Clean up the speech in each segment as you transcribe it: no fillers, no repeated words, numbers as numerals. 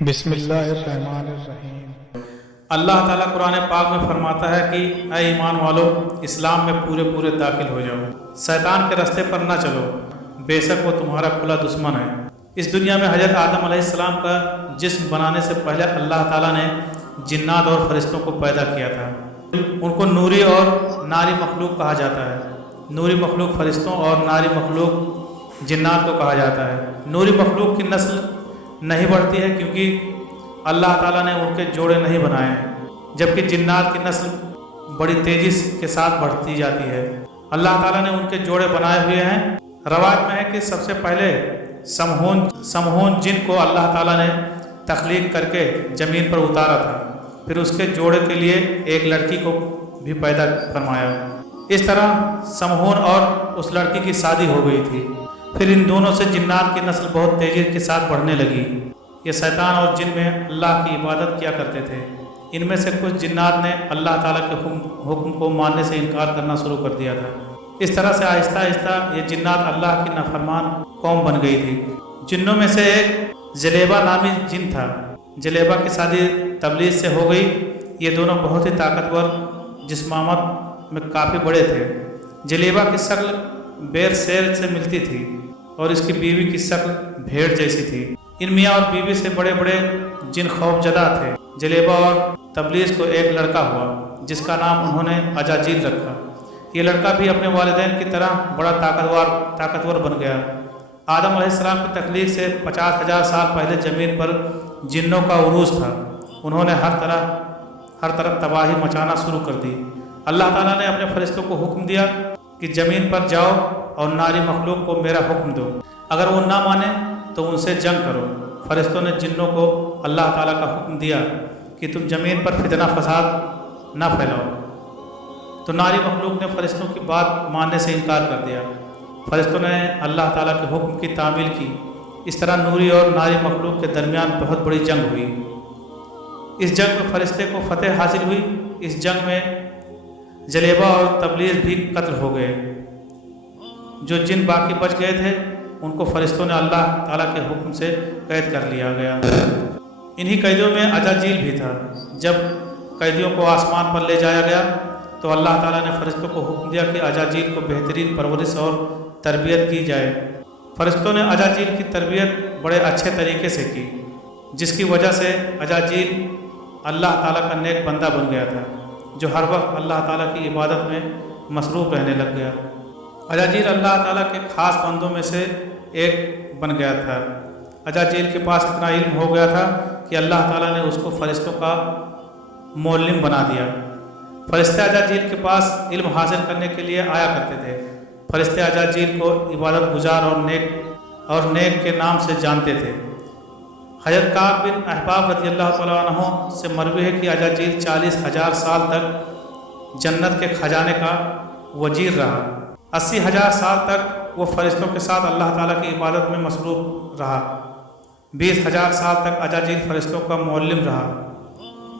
بسم اللہ الرحمن الرحیم۔ اللہ تعالیٰ قرآن پاک میں فرماتا ہے کہ اے ایمان والو، اسلام میں پورے داخل ہو جاؤ، شیطان کے راستے پر نہ چلو، بے شک وہ تمہارا کھلا دشمن ہے۔ اس دنیا میں حضرت آدم علیہ السلام کا جسم بنانے سے پہلے اللہ تعالیٰ نے جنات اور فرشتوں کو پیدا کیا تھا۔ ان کو نوری اور ناری مخلوق کہا جاتا ہے۔ نوری مخلوق فرشتوں اور ناری مخلوق جنات کو کہا جاتا ہے۔ نوری مخلوق کی نسل نہیں بڑھتی ہے کیونکہ اللہ تعالیٰ نے ان کے جوڑے نہیں بنائے ہیں، جبکہ جنات کی نسل بڑی تیزی کے ساتھ بڑھتی جاتی ہے۔ اللہ تعالیٰ نے ان کے جوڑے بنائے ہوئے ہیں۔ روایت میں ہے کہ سب سے پہلے سمہون جن کو اللہ تعالیٰ نے تخلیق کر کے زمین پر اتارا تھا، پھر اس کے جوڑے کے لیے ایک لڑکی کو بھی پیدا فرمایا۔ اس طرح سمہون اور اس لڑکی کی شادی ہو گئی تھی۔ پھر ان دونوں سے جنات کی نسل بہت تیزی کے ساتھ بڑھنے لگی۔ یہ شیطان اور جن میں اللہ کی عبادت کیا کرتے تھے۔ ان میں سے کچھ جنات نے اللہ تعالیٰ کے حکم کو ماننے سے انکار کرنا شروع کر دیا تھا۔ اس طرح سے آہستہ آہستہ یہ جنات اللہ کی نافرمان قوم بن گئی تھی۔ جنوں میں سے ایک جلیبہ نامی جن تھا۔ جلیبہ کی شادی تبلیغ سے ہو گئی۔ یہ دونوں بہت ہی طاقتور جسمانت میں کافی بڑے تھے۔ جلیبہ کی شکل بیر شیر سے ملتی تھی اور اس کی بیوی کی شکل بھیڑ جیسی تھی۔ ان میاں اور بیوی سے بڑے بڑے جن خوف زدہ تھے۔ جلیبہ اور تبلیغ کو ایک لڑکا ہوا جس کا نام انہوں نے اجاجیل رکھا۔ یہ لڑکا بھی اپنے والدین کی طرح بڑا طاقتور بن گیا۔ آدم علیہ السلام کی تخلیق سے 50,000 سال پہلے زمین پر جنوں کا عروج تھا۔ انہوں نے ہر طرف تباہی مچانا شروع کر دی۔ اللہ تعالیٰ نے اپنے فرشتوں کو حکم دیا کہ زمین پر جاؤ اور ناری مخلوق کو میرا حکم دو، اگر وہ نہ مانے تو ان سے جنگ کرو۔ فرشتوں نے جنوں کو اللہ تعالیٰ کا حکم دیا کہ تم زمین پر فتنہ فساد نہ پھیلاؤ، تو ناری مخلوق نے فرشتوں کی بات ماننے سے انکار کر دیا۔ فرشتوں نے اللہ تعالیٰ کے حکم کی تعمیل کی۔ اس طرح نوری اور ناری مخلوق کے درمیان بہت بڑی جنگ ہوئی۔ اس جنگ میں فرشتے کو فتح حاصل ہوئی۔ اس جنگ میں جلیبہ اور تبلیغ بھی قتل ہو گئے۔ جو جن باقی بچ گئے تھے ان کو فرشتوں نے اللہ تعالیٰ کے حکم سے قید کر لیا گیا۔ انہی قیدیوں میں اجاجیل بھی تھا۔ جب قیدیوں کو آسمان پر لے جایا گیا تو اللہ تعالیٰ نے فرشتوں کو حکم دیا کہ اجاجیل کو بہترین پرورش اور تربیت کی جائے۔ فرشتوں نے اجاجیل کی تربیت بڑے اچھے طریقے سے کی، جس کی وجہ سے اجاجیل اللہ تعالیٰ کا نیک بندہ بن گیا تھا، جو ہر وقت اللہ تعالیٰ کی عبادت میں مصروف رہنے لگ گیا۔ اجاجیل اللہ تعالیٰ کے خاص بندوں میں سے ایک بن گیا تھا۔ اجاجیل کے پاس اتنا علم ہو گیا تھا کہ اللہ تعالیٰ نے اس کو فرشتوں کا معلم بنا دیا۔ فرشتے اجاجیل کے پاس علم حاصل کرنے کے لیے آیا کرتے تھے۔ فرشتے اجاجیل کو عبادت گزار اور نیک کے نام سے جانتے تھے۔ حضرت کعب بن احباب رضی اللہ تعالیٰ عنہ سے مروی ہے کہ اجاجیل 40,000 سال تک جنت کے خزانے کا وزیر رہا۔ 80,000 سال تک وہ فرشتوں کے ساتھ اللہ تعالیٰ کی عبادت میں مصروف رہا۔ 20,000 سال تک اجاجیل فرشتوں کا معلم رہا۔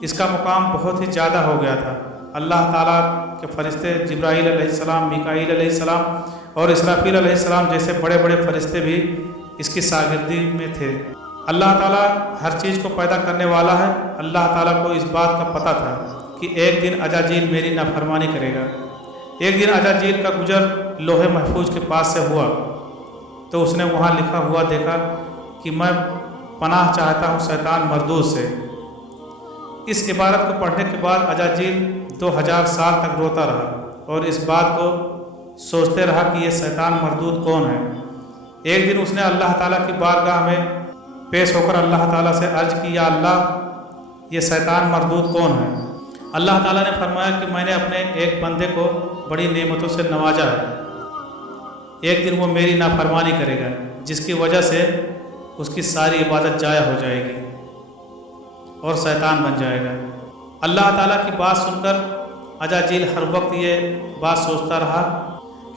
اس کا مقام بہت ہی زیادہ ہو گیا تھا۔ اللہ تعالیٰ کے فرشتے جبرائیل علیہ السلام، میکائیل علیہ السلام اور اسرافیل علیہ السلام جیسے بڑے بڑے فرشتے بھی اس کی شاگردی میں تھے۔ اللہ تعالیٰ ہر چیز کو پیدا کرنے والا ہے۔ اللہ تعالیٰ کو اس بات کا پتہ تھا کہ ایک دن اجاجیل میری نافرمانی کرے گا۔ ایک دن اجاجیل کا گزر لوح محفوظ کے پاس سے ہوا تو اس نے وہاں لکھا ہوا دیکھا کہ میں پناہ چاہتا ہوں شیطان مردود سے۔ اس عبارت کو پڑھنے کے بعد اجاجیل 2000 سال تک روتا رہا اور اس بات کو سوچتے رہا کہ یہ شیطان مردود کون ہے۔ ایک دن اس نے اللہ تعالیٰ کی بارگاہ میں پیش ہو کر اللہ تعالیٰ سے عرض کی، یا اللہ، یہ شیطان مردود کون ہے؟ اللہ تعالیٰ نے فرمایا کہ میں نے اپنے ایک بندے کو بڑی نعمتوں سے نوازا ہے۔ ایک دن وہ میری نافرمانی کرے گا جس کی وجہ سے اس کی ساری عبادت ضائع ہو جائے گی اور شیطان بن جائے گا۔ اللہ تعالیٰ کی بات سن کر اجاجیل ہر وقت یہ بات سوچتا رہا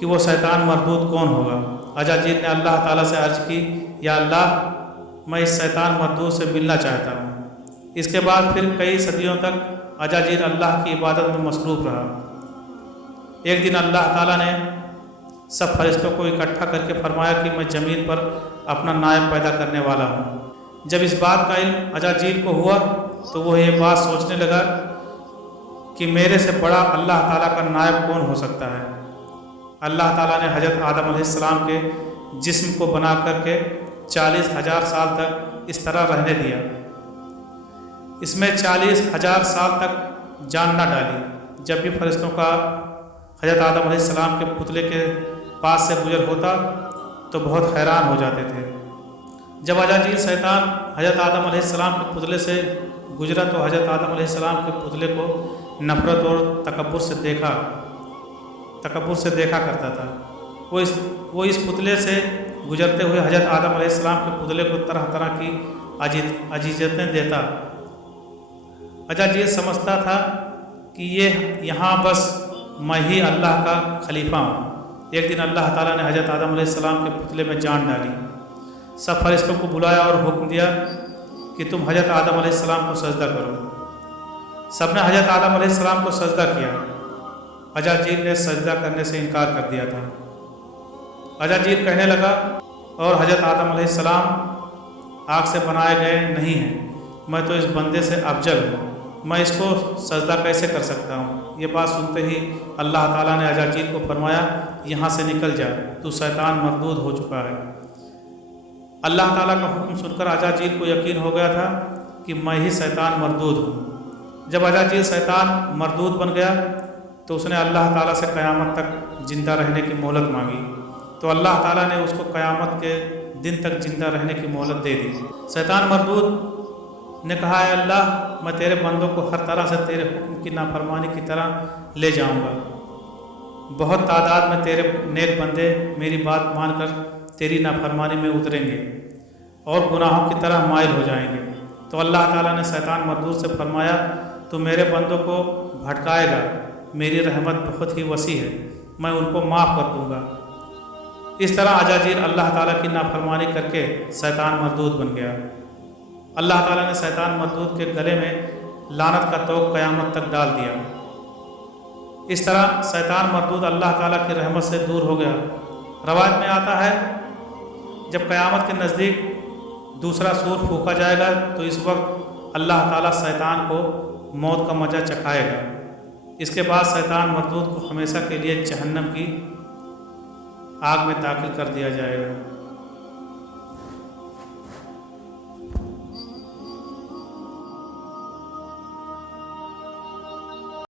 کہ وہ شیطان مردود کون ہوگا۔ اجاجیل نے اللہ تعالیٰ سے عرض کی، یا اللہ، میں اس شیطان مردود سے ملنا چاہتا ہوں۔ اس کے بعد پھر کئی صدیوں تک اجاجیل اللہ کی عبادت میں مصروف رہا۔ ایک دن اللہ تعالیٰ نے سب فرشتوں کو اکٹھا کر کے فرمایا کہ میں زمین پر اپنا نائب پیدا کرنے والا ہوں۔ جب اس بات کا علم اجاجیل کو ہوا تو وہ یہ بات سوچنے لگا کہ میرے سے بڑا اللہ تعالیٰ کا نائب کون ہو سکتا ہے۔ اللہ تعالیٰ نے حضرت آدم علیہ السلام کے جسم کو بنا کر کے 40,000 سال تک اس طرح رہنے دیا۔ اس میں 40,000 سال تک جان نہ ڈالی۔ جب بھی فرشتوں کا حضرت آدم علیہ السلام کے پتلے کے پاس سے گزر ہوتا تو بہت حیران ہو جاتے تھے۔ جب اجاجیل شیطان حضرت آدم علیہ السلام کے پتلے سے گزرا تو حضرت آدم علیہ السلام کے پتلے کو نفرت اور تکبر سے دیکھا کرتا تھا۔ وہ اس پتلے سے گزرتے ہوئے حضرت آدم علیہ السلام کے پتلے کو طرح طرح کی عجیزتیں دیتا۔ اجاجیل سمجھتا تھا کہ یہاں بس میں ہی اللہ کا خلیفہ ہوں۔ ایک دن اللہ تعالیٰ نے حضرت آدم علیہ السلام کے پتلے میں جان ڈالی، سب فرشتوں کو بلایا اور حکم دیا کہ تم حضرت آدم علیہ السلام کو سجدہ کرو۔ سب نے حضرت آدم علیہ السلام کو سجدہ کیا۔ اجاجیل نے سجدہ کرنے سے انکار کر دیا تھا۔ اجاجیل کہنے لگا، اور حضرت آدم علیہ السلام آگ سے بنائے گئے نہیں ہیں، میں تو اس بندے سے افضل ہوں، میں اس کو سجدہ کیسے کر سکتا ہوں؟ یہ بات سنتے ہی اللہ تعالیٰ نے اجاجیل کو فرمایا، یہاں سے نکل جا، تو شیطان مردود ہو چکا ہے۔ اللہ تعالیٰ کا حکم سن کر اجاجیل کو یقین ہو گیا تھا کہ میں ہی شیطان مردود ہوں۔ جب اجاجیل شیطان مردود بن گیا تو اس نے اللہ تعالیٰ سے قیامت تک زندہ رہنے کی مہلت مانگی، تو اللہ تعالیٰ نے اس کو قیامت کے دن تک زندہ رہنے کی مہلت دے دی۔ شیطان مردود نے کہا، اے اللہ، میں تیرے بندوں کو ہر طرح سے تیرے حکم کی نافرمانی کی طرح لے جاؤں گا۔ بہت تعداد میں تیرے نیک بندے میری بات مان کر تیری نافرمانی میں اتریں گے اور گناہوں کی طرح مائل ہو جائیں گے۔ تو اللہ تعالیٰ نے شیطان مردود سے فرمایا، تو میرے بندوں کو بھٹکائے گا، میری رحمت بہت ہی وسیع ہے، میں ان کو معاف کر دوں گا۔ اس طرح اجاجیل اللہ تعالیٰ کی نافرمانی کر کے شیطان مردود بن گیا۔ اللہ تعالیٰ نے شیطان مردود کے گلے میں لعنت کا طوق قیامت تک ڈال دیا۔ اس طرح شیطان مردود اللہ تعالیٰ کی رحمت سے دور ہو گیا۔ روایت میں آتا ہے، جب قیامت کے نزدیک دوسرا سور پھونکا جائے گا تو اس وقت اللہ تعالیٰ شیطان کو موت کا مزہ چکھائے گا۔ اس کے بعد شیطان مردود کو ہمیشہ کے لیے جہنم کی آگ میں داخل کر دیا جائے گا۔